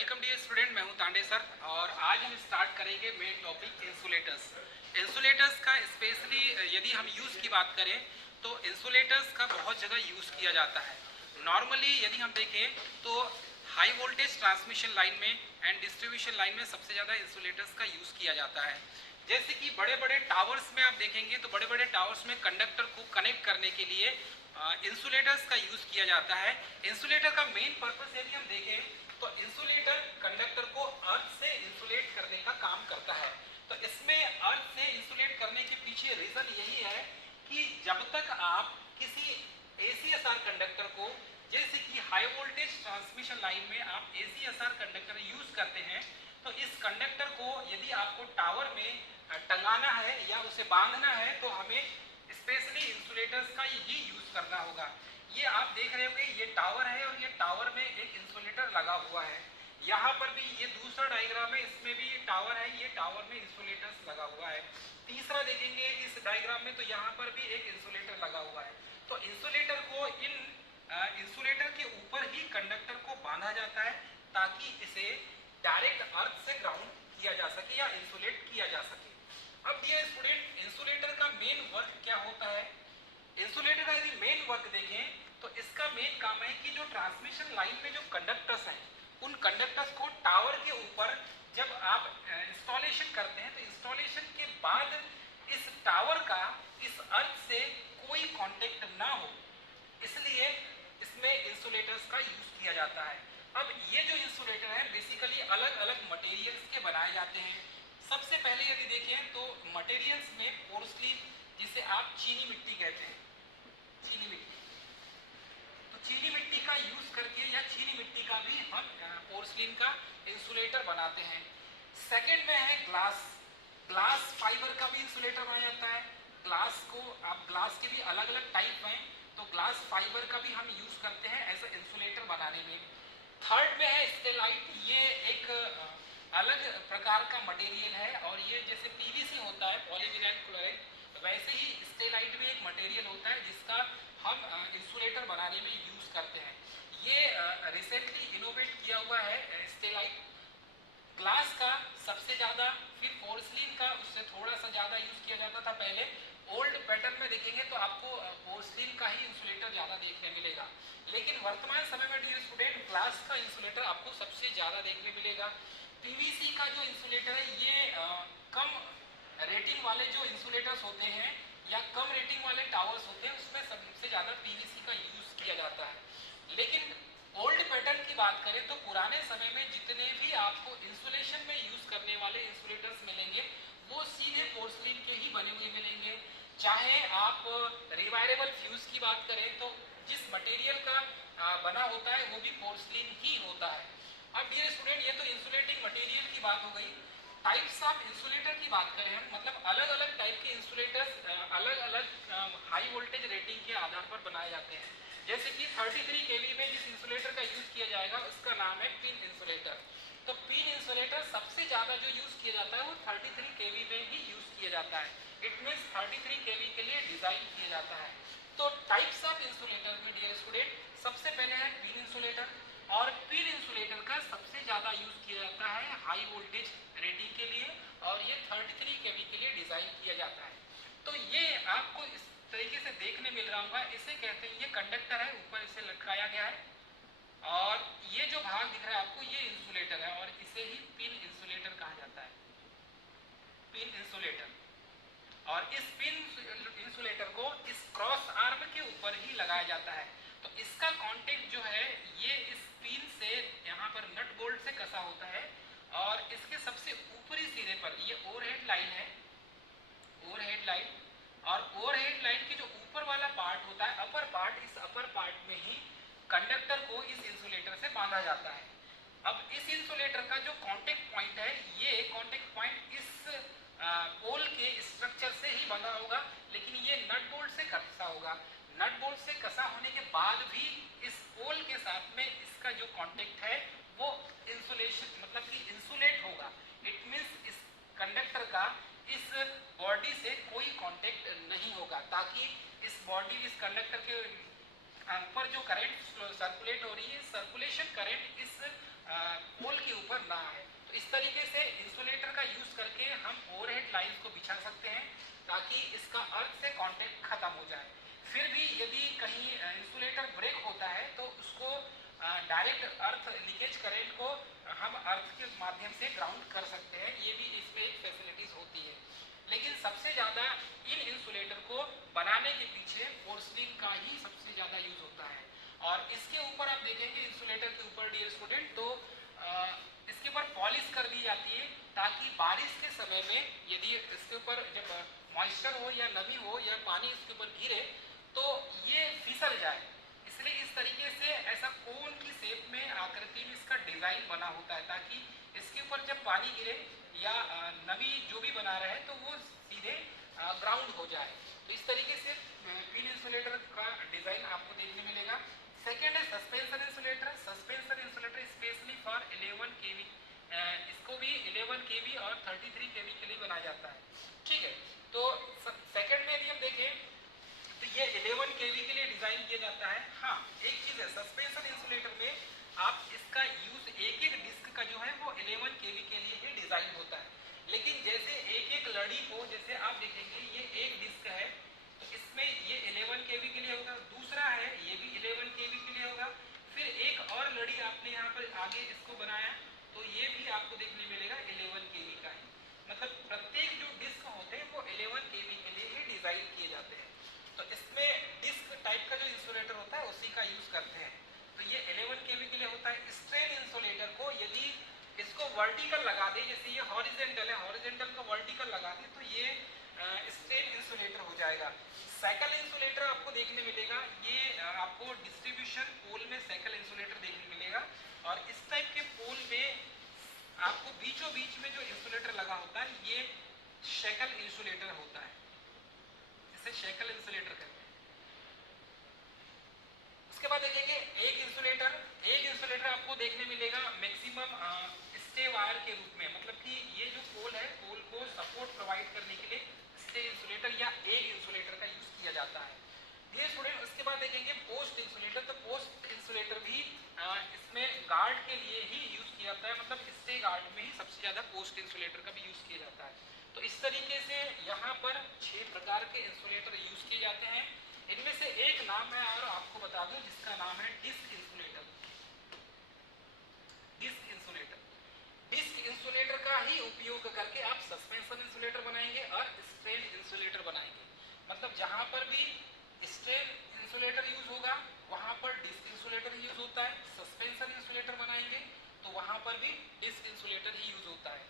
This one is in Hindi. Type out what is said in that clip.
वेलकम डियर स्टूडेंट, मैं हूं तांडे सर और आज हम स्टार्ट करेंगे मेन टॉपिक इंसुलेटर्स। इंसुलेटर्स का स्पेशली यदि हम यूज़ की बात करें तो इंसुलेटर्स का बहुत जगह यूज़ किया जाता है। नॉर्मली यदि हम देखें तो हाई वोल्टेज ट्रांसमिशन लाइन में एंड डिस्ट्रीब्यूशन लाइन में सबसे ज़्यादा इंसुलेटर्स का यूज़ किया जाता है। जैसे कि बड़े बड़े टावर्स में आप देखेंगे तो बड़े बड़े टावर्स में कंडक्टर को कनेक्ट करने के लिए इंसुलेटर्स का यूज़ किया जाता है। इंसुलेटर का मेन पर्पस यदि हम देखें तो इंसुलेटर कंडक्टर को अर्थ से इंसुलेट करने का काम करता है। तो इसमें अर्थ से इंसुलेट करने के पीछे रीजन यही है कि जब तक आप किसी एसीएसआर कंडक्टर को, जैसे कि हाई वोल्टेज ट्रांसमिशन लाइन में आप एसीएसआर कंडक्टर यूज करते हैं, तो इस कंडक्टर को यदि आपको टावर में टंगाना है या उसे बांधना है तो हमें स्पेशली इंसुलेटर्स का ही यूज करना होगा। ये आप देख रहे होंगे, ये टावर है और ये टावर में एक इंसुलेटर लगा हुआ है। यहाँ पर भी ये दूसरा डायग्राम है, इसमें भी ये टावर है, ये टावर में इंसुलेटर्स लगा हुआ है। तीसरा देखेंगे इस डायग्राम में तो यहाँ पर भी एक इंसुलेटर लगा हुआ है। तो इंसुलेटर को इंसुलेटर के ऊपर ही कंडक्टर को बांधा जाता है ताकि इसे डायरेक्ट अर्थ से ग्राउंड किया जा सके या इंसुलेट किया जा सके। अब डियर स्टूडेंट, इंसुलेटर का मेन वर्क क्या होता है? इंसुलेटर का यदि मेन वर्क देखें तो इसका मेन काम है कि जो ट्रांसमिशन लाइन में जो कंडक्टर्स हैं उन कंडक्टर्स को टावर के ऊपर जब आप इंस्टॉलेशन करते हैं तो इंस्टॉलेशन के बाद इस टावर का इस अर्थ से कोई कांटेक्ट ना हो, इसलिए इसमें इंसुलेटर्स का यूज किया जाता है। अब ये जो इंसुलेटर है बेसिकली अलग अलग मटेरियल्स के बनाए जाते हैं। सबसे पहले यदि देखें तो मटेरियल्स में पोर्सलिन, जिसे आप चीनी मिट्टी कहते हैं, चीनी मिट्टी, तो चीनी मिट्टी का यूज करके या चीनी मिट्टी का भी हम पोर्सलिन का इंसुलेटर बनाते हैं। सेकंड में है ग्लास। ग्लास फाइबर का भी इंसुलेटर बनाया जाता है। ग्लास को आप, ग्लास के भी अलग अलग टाइप हैं, तो ग्लास फाइबर का भी हम यूज करते हैं एज ए इंसुलेटर बनाने में। थर्ड में है स्टेलाइट। ये एक अलग प्रकार का मटेरियल है और ये जैसे पीवीसी होता है, पॉलीविनाइल क्लोराइड, वैसे ही स्टेलाइट भी एक मटेरियल होता है जिसका हम इंसुलेटर बनाने में यूज करते हैं। ये रिसेंटली इनोवेट किया हुआ है स्टेलाइट। ग्लास का सबसे ज्यादा, फिर पोर्सलिन का उससे थोड़ा सा ज्यादा यूज किया जाता था पहले। ओल्ड पैटर्न में देखेंगे तो आपको पोर्सलिन का ही इंसुलेटर ज्यादा देखने मिलेगा, लेकिन वर्तमान समय में डियर स्टूडेंट ग्लास का इंसुलेटर आपको सबसे ज्यादा देखने मिलेगा। पीवीसी का जो इंसुलेटर है ये कम रेटिंग वाले जो इंसुलेटर्स होते हैं या कम रेटिंग वाले टावर्स होते हैं उसमें सबसे ज्यादा पीवीसी का यूज किया जाता है। लेकिन ओल्ड पैटर्न की बात करें तो पुराने समय में जितने भी आपको इंसुलेशन में यूज करने वाले इंसुलेटर्स मिलेंगे वो सीधे पोर्सलिन के ही बने हुए मिलेंगे। चाहे आप रिवायरेबल फ्यूज की बात करें तो जिस मटेरियल का बना होता है वो भी पोर्सलिन ही होता है। अब डियर स्टूडेंट, ये तो इंसुलेटिंग मटेरियल की बात हो गई। टाइप्स ऑफ इंसुलेटर की बात करें हम, मतलब अलग अलग टाइप के इंसुलेटर्स अलग अलग हाई वोल्टेज रेटिंग के आधार पर बनाए जाते हैं। जैसे कि 33 केवी में जिस इंसुलेटर का यूज किया जाएगा उसका नाम है पिन इंसुलेटर। तो पिन इंसुलेटर सबसे ज्यादा जो यूज किया जाता है वो 33 केवी में ही यूज किया जाता है। इट मींस 33 केवी के लिए डिजाइन किया जाता है। तो टाइप्स ऑफ इंसुलेटर में डियर स्टूडेंट सबसे पहले है पिन इंसुलेटर, और पिन इंसुलेटर का सबसे ज्यादा यूज किया जाता है हाई वोल्टेज रेटिंग के लिए और ये 33 केवी के लिए डिजाइन किया जाता है। तो ये आपको इस तरीके से देखने मिल रहा होगा, इसे कहते हैं, ये कंडक्टर है, ऊपर इसे लटकाया गया है और ये जो भाग दिख रहा है आपको ये इंसुलेटर है और इसे ही पिन इंसुलेटर कहा जाता है, पिन इंसुलेटर। और इस पिन इंसुलेटर को इस क्रॉस आर्म के ऊपर ही लगाया जाता है। तो इसका कांटेक्ट जो है ये इस पिन से यहाँ पर नट बोल्ट से कसा होता है और इसके सबसे ऊपरी सिरे पर ये ओवरहेड लाइन है, ओवरहेड लाइन, और ओवरहेड लाइन के जो ऊपर वाला पार्ट होता है, अपर पार्ट, इस अपर पार्ट में ही कंडक्टर को इस इंसुलेटर से बांधा जाता है। अब इस इंसुलेटर का जो कांटेक्ट पॉइंट है, ये कांटेक्ट पॉइंट इस पोल के स्ट्रक्चर से ही बंधा होगा, लेकिन ये नट बोल्ट से कसा होगा। नट बोल्ट से कसा होने के बाद भी इस पोल के साथ में इसका जो कांटेक्ट है वो इंसुलेशन, मतलब कि इंसुलेट होगा। इट मींस इस कंडक्टर का इस बॉडी से कोई कांटेक्ट नहीं होगा, ताकि इस बॉडी, इस कंडक्टर के ऊपर जो करंट सर्कुलेट हो रही है, सर्कुलेशन करंट इस पोल के ऊपर ना आए। तो इस तरीके से इंसुलेटर का यूज करके हम ओवरहेड लाइंस को बिछा सकते हैं ताकि इसका अर्थ से कांटेक्ट खत्म हो जाए। फिर भी यदि कहीं इंसुलेटर ब्रेक होता है तो उसको डायरेक्ट अर्थ लीकेज करंट को हम अर्थ के माध्यम से ग्राउंड कर सकते हैं, ये भी इसमें एक फैसिलिटीज होती है। लेकिन सबसे ज़्यादा इन इंसुलेटर को बनाने के पीछे पोर्सलिन का ही सबसे ज़्यादा यूज होता है। और इसके ऊपर आप देखेंगे इंसुलेटर के ऊपर डियर स्टूडेंट, तो इसके ऊपर पॉलिश कर दी जाती है ताकि बारिश के समय में यदि इसके ऊपर जब मॉइस्चर हो या नमी हो या पानी इसके ऊपर गिरे तो ये फिसल जाए। इसलिए इस तरीके से ऐसा कोन की शेप में आकृति में इसका डिजाइन बना होता है ताकि इसके ऊपर जब पानी गिरे या नमी जो भी बना रहे तो वो सीधे ग्राउंड हो जाए। तो इस तरीके से पिन इंसुलेटर का डिजाइन आपको देखने मिलेगा। सेकेंड है suspension insulator. Suspension insulator specially for 11 केवी, इसको भी 11 केवी और 33 केवी के लिए बनाया जाता है। ठीक है, तो सेकेंड में यदि हम देखें तो ये 11 केवी के लिए डिजाइन किया जाता है। हाँ, एक चीज है सस्पेंशन इंसुलेटर में आप इसका यूज एक एक डिस्क का जो है वो 11 केवी के लिए ही डिजाइन होता है। लेकिन जैसे एक एक लड़ी को, जैसे आप देखेंगे ये एक डिस्क है तो इसमें ये 11 केवी के लिए होगा, दूसरा है ये भी 11 केवी के लिए होगा, फिर एक और लड़ी आपने यहाँ पर आगे इसको बनाया तो ये भी आपको देखने मिलेगा 11 केवी का ही। मतलब प्रत्येक जो डिस्क होते हैं वो 11 केवी के लिए ही डिजाइन किए जाते हैं। तो इसमें डिस्क टाइप का जो इंसुलेटर होता है उसी का यूज करते हैं। तो ये 11 केवी के लिए होता है। स्ट्रेन इंसुलेटर को यदि इसको वर्टिकल लगा दे, जैसे ये हॉरिजेंटल है, हॉरिजेंटल को वर्टिकल लगा दे तो ये स्ट्रेन इंसुलेटर हो जाएगा। साइकिल इंसुलेटर आपको देखने मिलेगा, ये आपको डिस्ट्रीब्यूशन पोल में साइकिल इंसुलेटर देखने मिलेगा। और इस टाइप के पोल में आपको बीचों बीच में जो इंसुलेटर लगा होता है ये शेकल इंसुलेटर होता है, इसे शेकल इंसुलेटर कहते हैं। उसके बाद देखेंगे एक इंसुलेटर आपको देखने मिलेगा मैक्सिमम स्टे वायर के रूप में, मतलब कि ये जो पोल है पोल को सपोर्ट प्रोवाइड करने के लिए स्टे इंसुलेटर या एक इंसुलेटर का यूज किया जाता है। ये स्टूडेंट उसके बाद देखेंगे पोस्ट इंसुलेटर। तो पोस्ट इंसुलेटर भी इसमें गार्ड के लिए ही यूज किया जाता है, मतलब स्टे गार्ड में ही सबसे ज्यादा पोस्ट इंसुलेटर का भी यूज किया जाता है। तो इस तरीके से यहाँ पर 6 प्रकार के इंसुलेटर यूज किए जाते हैं। इनमें से एक नाम है और आपको बता दूं जिसका नाम है disc insulator. Disc insulator, disc insulator का ही उपयोग करके आप सस्पेंशन इंसुलेटर बनाएंगे और स्ट्रेन इंसुलेटर बनाएंगे। मतलब जहां पर भी स्ट्रेन इंसुलेटर यूज होगा वहां पर डिस्क इंसुलेटर यूज होता है। सस्पेंशन इंसुलेटर बनाएंगे तो वहां पर भी डिस्क इंसुलेटर ही यूज होता है।